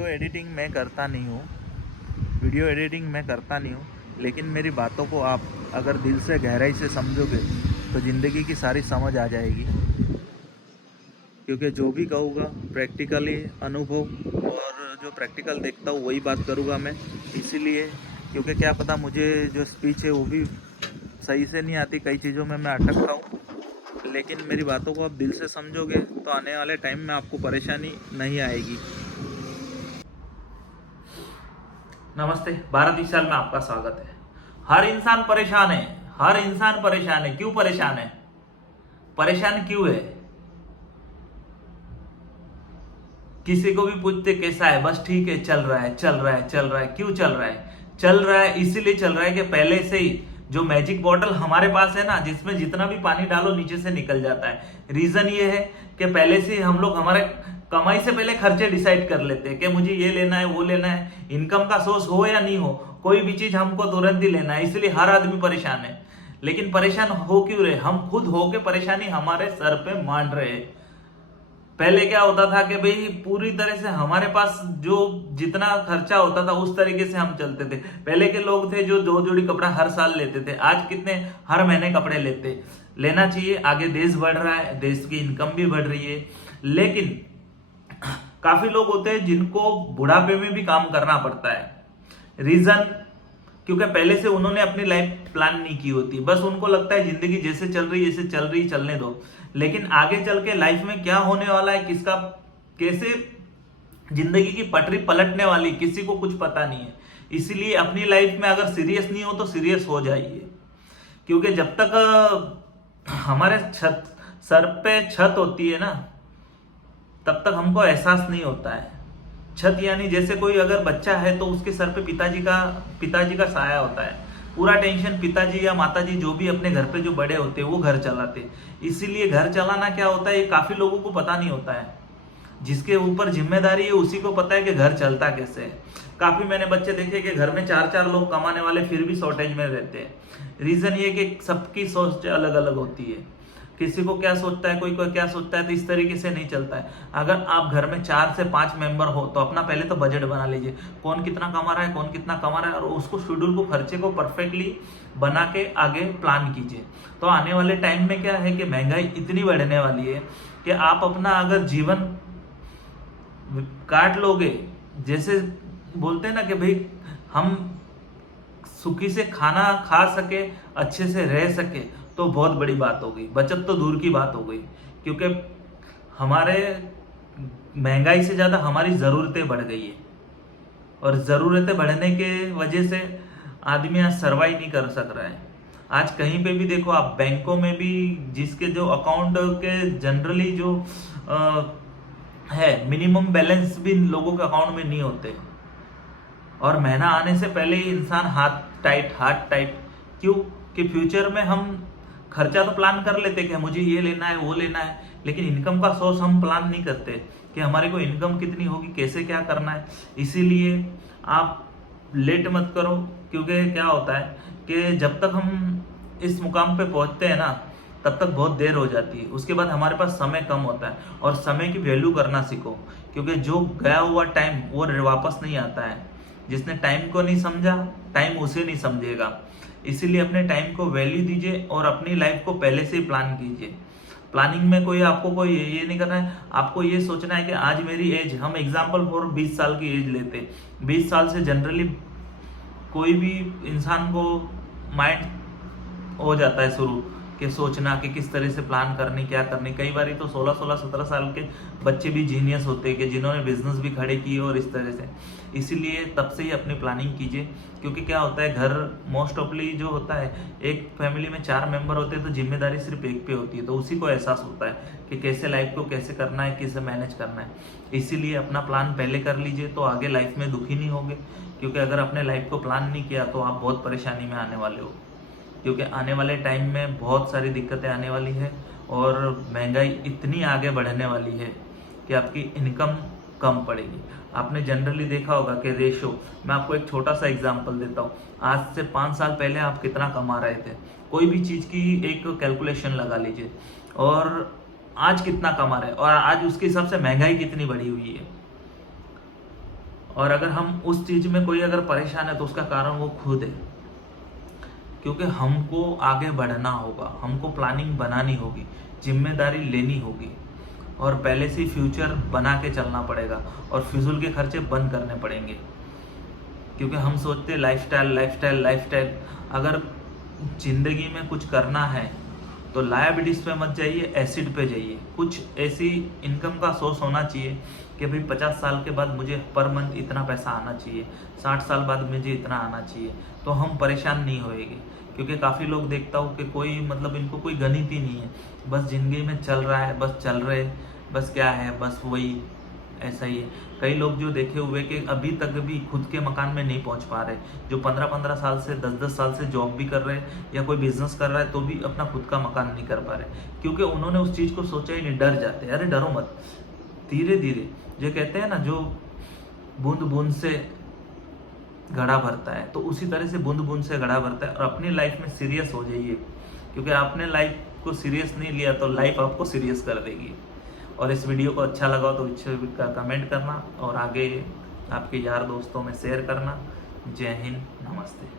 Video editing मैं करता नहीं हूँ, लेकिन मेरी बातों को आप अगर दिल से गहराई से समझोगे तो ज़िंदगी की सारी समझ आ जाएगी। क्योंकि जो भी कहूँगा प्रैक्टिकली अनुभव और जो प्रैक्टिकल देखता हूँ वही बात करूँगा मैं। इसीलिए क्योंकि क्या पता मुझे जो स्पीच है वो भी सही से नहीं आती, कई चीज़ों में मैं अटकता हूँ। लेकिन मेरी बातों को आप दिल से समझोगे तो आने वाले टाइम में आपको परेशानी नहीं आएगी। नमस्ते, भारत विशाल में आपका स्वागत है। हर इंसान परेशान है। क्यों परेशान है? परेशान क्यों है? किसी को भी पूछते कैसा है, बस ठीक है, चल रहा है। क्यों चल रहा है? चल रहा है इसीलिए चल रहा है कि पहले से ही जो मैजिक बॉटल हमारे पास है ना, जिसमें जितना भी पानी डालो नीचे से निकल जाता है। रीजन ये है कि पहले से हम लोग हमारे कमाई से पहले खर्चे डिसाइड कर लेते हैं कि मुझे ये लेना है, वो लेना है। इनकम का सोर्स हो या नहीं हो, कोई भी चीज हमको तुरंत ही लेना है, इसलिए हर आदमी परेशान है। लेकिन परेशान हो क्यों रहे? हम खुद हो के परेशानी हमारे सर पे मान रहे हैं। पहले क्या होता था कि भाई पूरी तरह से हमारे पास जो जितना खर्चा होता था उस तरीके से हम चलते थे। पहले के लोग थे जो 2 जोड़ी कपड़ा हर साल लेते थे, आज कितने हर महीने कपड़े लेना चाहिए। आगे देश बढ़ रहा है, देश की इनकम भी बढ़ रही है, लेकिन काफी लोग होते हैं जिनको बुढ़ापे में भी काम करना पड़ता है। रीजन क्योंकि पहले से उन्होंने अपनी लाइफ प्लान नहीं की होती, बस उनको लगता है जिंदगी जैसे चल रही चलने दो। लेकिन आगे चल के लाइफ में क्या होने वाला है, किसका कैसे जिंदगी की पटरी पलटने वाली, किसी को कुछ पता नहीं है। इसीलिए अपनी लाइफ में अगर सीरियस नहीं हो तो सीरियस हो जाइए। क्योंकि जब तक हमारे सर पे छत होती है ना, तब तक हमको एहसास नहीं होता है। छत यानी जैसे कोई अगर बच्चा है तो उसके सर पे पिताजी का साया होता है। पूरा टेंशन पिताजी या माताजी जो भी अपने घर पे जो बड़े होते हैं वो घर चलाते। इसीलिए घर चलाना क्या होता है ये काफी लोगों को पता नहीं होता है। जिसके ऊपर जिम्मेदारी है उसी को पता है कि घर चलता कैसे है। काफी मैंने बच्चे देखे कि घर में 4 लोग कमाने वाले फिर भी शॉर्टेज में रहते हैं। रीजन ये कि सबकी सोच अलग अलग होती है। किसी को क्या सोचता है, कोई क्या सोचता है, तो इस तरीके से नहीं चलता है। अगर आप घर में 4 से 5 मेंबर हो तो अपना पहले तो बजट बना लीजिए, कौन कितना कमा रहा है, और उसको शेड्यूल को खर्चे को परफेक्टली बना के आगे प्लान कीजिए। तो आने वाले टाइम में क्या है कि महंगाई इतनी बढ़ने वाली है कि आप अपना अगर जीवन काट लोगे, जैसे बोलते हैं ना कि भाई हम सुखी से खाना खा सके, अच्छे से रह सके, तो बहुत बड़ी बात हो गई। बचत तो दूर की बात हो गई, क्योंकि हमारे महंगाई से ज्यादा हमारी जरूरतें बढ़ गई है। और जरूरतें बढ़ने के वजह से आदमी आज सर्वाइव नहीं कर सक रहा है। आज कहीं पे भी देखो आप, बैंकों में भी जिसके जो अकाउंट के जनरली जो है मिनिमम बैलेंस भी लोगों के अकाउंट में नहीं होते। और महीना आने से पहले ही इंसान हाथ टाइट। क्यों? कि फ्यूचर में हम खर्चा तो प्लान कर लेते कि मुझे ये लेना है, वो लेना है, लेकिन इनकम का सोर्स हम प्लान नहीं करते कि हमारे को इनकम कितनी होगी, कैसे क्या करना है। इसीलिए आप लेट मत करो, क्योंकि क्या होता है कि जब तक हम इस मुकाम पे पहुंचते हैं ना, तब तक बहुत देर हो जाती है। उसके बाद हमारे पास समय कम होता है, और समय की वैल्यू करना सीखो, क्योंकि जो गया हुआ टाइम वो वापस नहीं आता है। जिसने टाइम को नहीं समझा, टाइम उसे नहीं समझेगा। इसीलिए अपने टाइम को वैल्यू दीजिए और अपनी लाइफ को पहले से ही प्लान कीजिए। प्लानिंग में आपको कोई ये नहीं करना है, आपको ये सोचना है कि आज मेरी एज, हम एग्जांपल फॉर 20 साल की एज लेते। 20 साल से जनरली कोई भी इंसान को माइंड हो जाता है शुरू कि सोचना कि किस तरह से प्लान करनी, क्या करनी। कई बार तो 16-17 साल के बच्चे भी जीनियस होते हैं कि जिन्होंने बिजनेस भी खड़े किए और इस तरह से। इसीलिए तब से ही अपनी प्लानिंग कीजिए, क्योंकि क्या होता है, घर मोस्ट ऑफली जो होता है, एक फैमिली में 4 मेंबर होते हैं तो जिम्मेदारी सिर्फ एक पे होती है, तो उसी को एहसास होता है कि कैसे लाइफ को कैसे करना है, कैसे मैनेज करना है। इसीलिए अपना प्लान पहले कर लीजिए तो आगे लाइफ में दुखी नहीं होगे। क्योंकि अगर अपने लाइफ को प्लान नहीं किया तो आप बहुत परेशानी में आने वाले हो। क्योंकि आने वाले टाइम में बहुत सारी दिक्कतें आने वाली है, और महंगाई इतनी आगे बढ़ने वाली है कि आपकी इनकम कम पड़ेगी। आपने जनरली देखा होगा कि रेशो, मैं आपको एक छोटा सा एग्जांपल देता हूँ। आज से 5 साल पहले आप कितना कमा रहे थे, कोई भी चीज़ की एक कैलकुलेशन लगा लीजिए, और आज कितना कमा रहे हैं, और आज उसके हिसाब से महंगाई कितनी बढ़ी हुई है। और अगर हम उस चीज़ में कोई अगर परेशान है तो उसका कारण वो खुद है, क्योंकि हमको आगे बढ़ना होगा, हमको प्लानिंग बनानी होगी, जिम्मेदारी लेनी होगी और पहले से फ्यूचर बना के चलना पड़ेगा और फिजूल के खर्चे बंद करने पड़ेंगे। क्योंकि हम सोचते लाइफस्टाइल लाइफस्टाइल लाइफस्टाइल, अगर ज़िंदगी में कुछ करना है तो लायबिलिटीज़ पे मत जाइए, एसिड पे जाइए। कुछ ऐसी इनकम का सोर्स होना चाहिए कि भाई 50 साल के बाद मुझे पर मंथ इतना पैसा आना चाहिए, 60 साल बाद मुझे इतना आना चाहिए, तो हम परेशान नहीं होएंगे। क्योंकि काफ़ी लोग देखता हूँ कि कोई मतलब इनको कोई गणित ही नहीं है, बस ज़िंदगी में चल रहा है, बस चल रहे, बस क्या है, बस वही ऐसा ही है। कई लोग जो देखे हुए कि अभी तक भी खुद के मकान में नहीं पहुंच पा रहे, जो 15-15 साल से 10-10 साल से जॉब भी कर रहे हैं या कोई बिजनेस कर रहा है तो भी अपना खुद का मकान नहीं कर पा रहे, क्योंकि उन्होंने उस चीज़ को सोचा ही नहीं, डर जाते हैं। अरे डरो मत, धीरे धीरे, जो कहते हैं ना, जो बूंद बूंद से घड़ा भरता है, तो उसी तरह से बूंद बूंद से घड़ा भरता है। और अपनी लाइफ में सीरियस हो जाइए, क्योंकि आपने लाइफ को सीरियस नहीं लिया तो लाइफ आपको सीरियस कर देगी। और इस वीडियो को अच्छा लगा तो इच्छा का कमेंट करना और आगे आपके यार दोस्तों में शेयर करना। जय हिंद, नमस्ते।